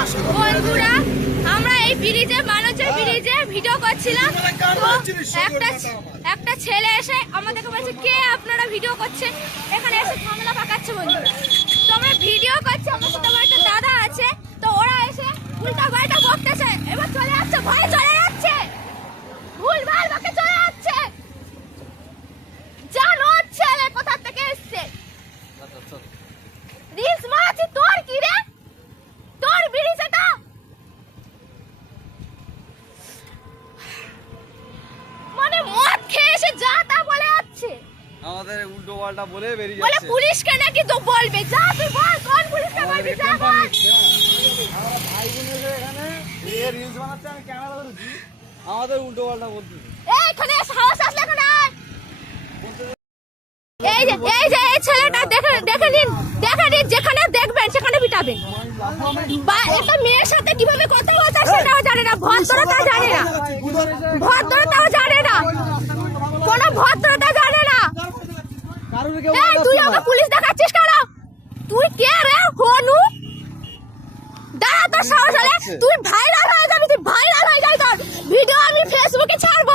বন্ধুরা আমরা এই ব্রিজে মানুষের ব্রিজে ভিডিও করছিলাম, একটা ছেলে এসে আমাদেরকে বলছে কে আপনারা ভিডিও করছেন, এখানে এসে ঝামেলা পাকাচ্ছে। বন্ধুরা তো আমরা ভিডিও করছি, আমার সাথে আমার একটা দাদা আছে, তো ওরা এসে উল্টা পাল্টা বকতেছে, এবার চলে যাচ্ছে, ভয়ে চলে যাচ্ছে, ভুল ভাল বাকে চলে যাচ্ছে। জানো ছেলে কোথা থেকে এসছে, রিলস মারাচ্ছি, তোর কি রে, তোর ব্রিজ এটা? মানে মদ খেয়ে এসে যা তা বলে যাচ্ছে, আমাদের উল্টো পাল্টা বলে বেরিয়ে বলে যাচ্ছে। পুলিশকে নাকি তো বলবে, যা তুই বল, কোন পুলিশকে বলবি, যা বল। আমরা ভাই বোনেদের এখানে এই রিলস বানাচ্ছে, আমি ক্যামেরা ধরেছি, আমাদের উল্টো পাল্টা বলতে। এখানে সাহস আসলে এখানে আয়। এই যে এই ছেলেটা দেখে নিন, যেখানে দেখবেন সেখানে পিটাবেন। বা একটা মেয়ের সাথে কিভাবে কথা বলছে সেটাও জানে না, ভদ্রতা জানে না, ভদ্রতাও জানে না, কোনো ভদ্রতা জানে না। এই তুই আমাকে পুলিশ দেখাচ্ছিস কেন? তুই কে রে হনু? দাঁড়া, তোর সাহস হলে তুই ভাইরাল হয়ে যাবি, তোর ভিডিও আমি ফেসবুকে ছাড়বো।